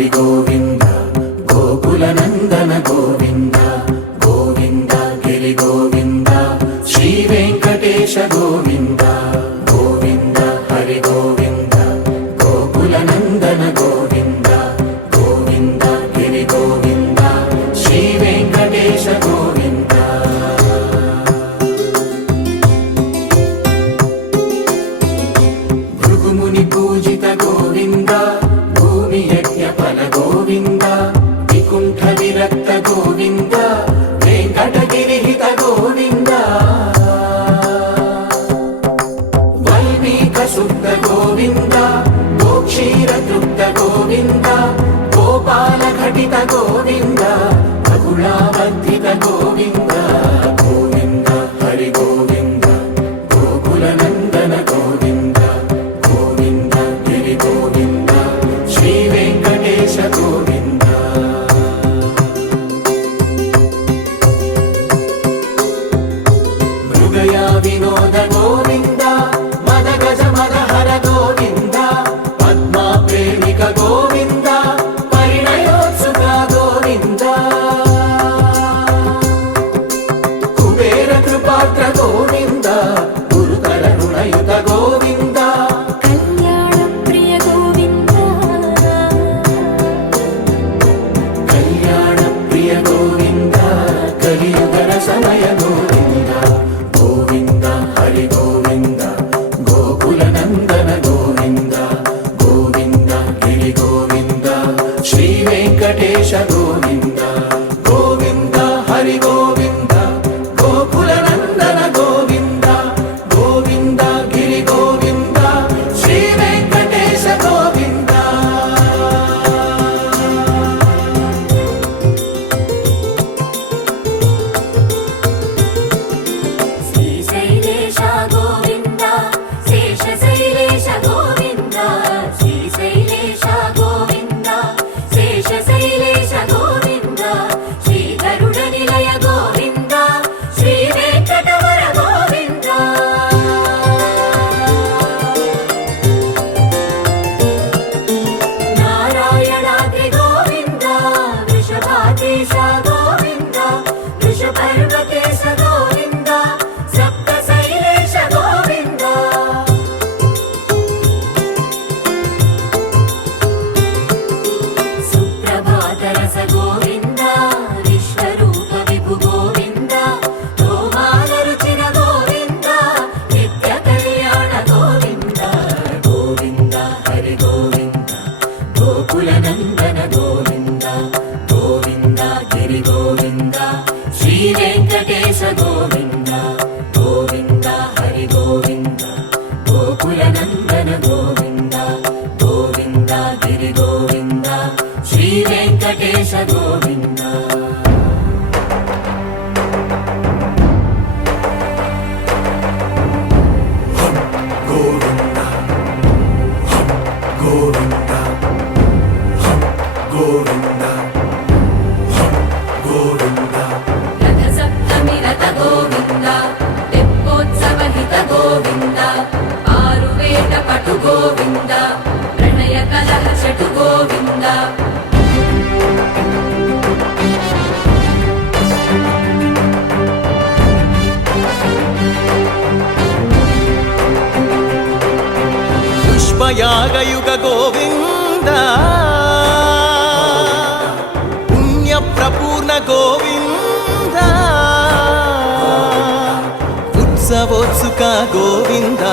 హరి గోవింద గోకుల నందన గోవింద గోవింద గిరి గోవింద శ్రీ వెంకటేశ గోవింద గోవింద హరి గోవింద గోకుల నందన గోవింద గోవింద గిరి గోవింద శ్రీ వెంకటేశ గోవింద భృగుముని పూజిత గోవింద భూమి యజ్ఞ ఫల గోవింద వికుంఠ విరక్త గోవింద వెంకటగిరిహిత గోవింద వల్మీక శుద్ధ గోవింద గోక్షీర తృప్త గోవింద గోపాల ఘటిత గోవింద బహుళావర్ధిత గోవింద గోవింద హరి గోవింద గోకుల నందన గోవింద గోవింద గిరి గోవింద శ్రీ వెంకటేశ గోవింద మృగయా వినోద గోవింద మద గజ మదహర గోవింద పద్మా ప్రేమిక గోవింద పరిణయోత్సుక గోవింద కుబేర కృపాత్ర గోవింద గురుతర రుణయుత గోవింద కళ్యాణ ప్రియ గోవింద కళ్యాణ ప్రియ గోవింద కలియుగర సమయ గోవింద గోవింద హరి గోవింద గోకుల నందన గోవింద గోవింద గిరి గోవింద శ్రీ వెంకటేశ గోవింద గోవింద హరి గోవింద గోకుల నందన గోవింద గోవింద గిరి గోవింద శ్రీ వెంకటేశ గోవింద శ్రీశైలేశ గోవింద శేషశైలేశ గోవింద శ్రీశైలేశ గోవింద శేషశైలేశ గోవింద శ్రీ గరుడ నిలయ గోవింద శ్రీ వెంకటవర గోవింద నారాయణాద్రి గోవింద వృషభాదేశ గోవింద వృషపర్వతేశ గోవింద సప్తశైలేశ గోవింద సుప్రభాతరస గోవింద విశ్వరూప విభు గోవింద గోమాల రుచిన గోవింద నిత్య కళ్యాణ గోవింద గోవింద హరి గోవింద గోకుల నందన గోవింద గోవింద గిరి గోవింద శ్రీ వెంకటేశ గోవింద గోవింద హరి గోవింద గోకుల నందన గోవింద గోవింద గిరి గోవింద శ్రీ వెంకటేశ గోవింద గోవింద గోవింద గోవింద గోవింద రథ సప్తమి రథ గోవింద తెప్పోత్సవ హిత గోవింద ఆరువేట పటు గోవింద ప్రణయ కలహ షటు గోవింద పుష్పయాగయుగ గోవింద పుణ్య ప్రపూర్ణ గోవింద ఉత్సవోత్సుక గోవింద